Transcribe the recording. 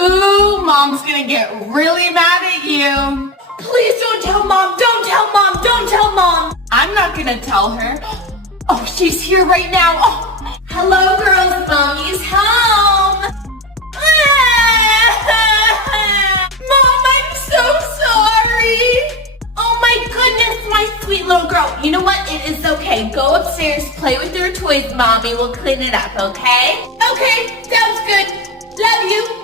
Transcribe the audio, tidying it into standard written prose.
Ooh, Mom's gonna get really mad at you. Please don't tell Mom, don't tell Mom, don't tell Mom. I'm not gonna tell her. Oh, she's here right now. Oh. Hello, girls, Mommy's home. Mom, I'm so sorry. Oh my goodness, my sweet little girl. You know what? It is okay. Go upstairs, play with your toys. Mommy will clean it up, okay? Okay, sounds good. Love you.